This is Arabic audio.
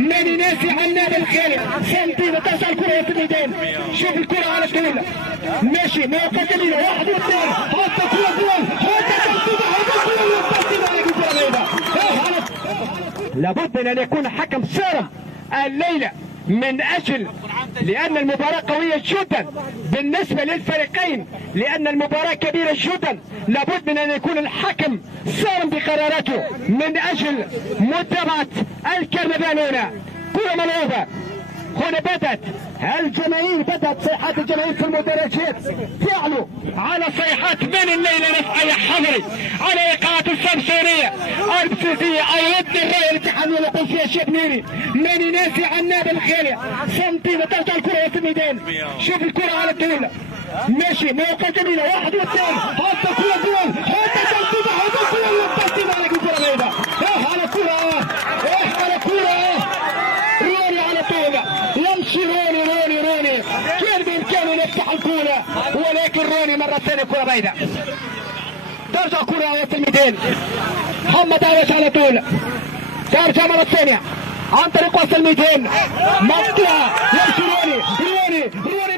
ماني ناسي عناب الخالي سنتين تسع الكرة في الميدان. شوف الكرة على طول ماشي موقف جميل واحد واثنين حط الكرة جول لابد من ان يكون حكم صارم الليلة من اجل لان المباراة قوية جدا بالنسبة للفريقين، لان المباراة كبيرة جدا. لابد من ان يكون الحكم صارم بقراراته من اجل متابعة الكرنفال. هنا كرة ملعوبة هنا بدت الجماهير، بدت صيحات الجماهير في المدرجات فعلوا على صيحات من الليلة رفعي حضري على ايقاعات السمسورية البسيطية او ابن الراية الاتحادية اللي يقول فيها شيخ ميري ماني ناسي عناب الخالي سنتين ترجع الكرة في الميدان. شوف الكرة على طول ماشي موقع جميلة واحد واثنين حط الكرة جول حط الكرة حط الكرة اللي على الكرة بعيدة على الكرة على الكرة روني على طول يمشي روني كان بامكانه يفتح الكرة ولكن روني مرة ثانية كرة بعيدة ترجع كرة في الميدان. محمد عايش على طول ترجع مرة ثانية عن طريق وسط الميدان مقطوعة يمشي روني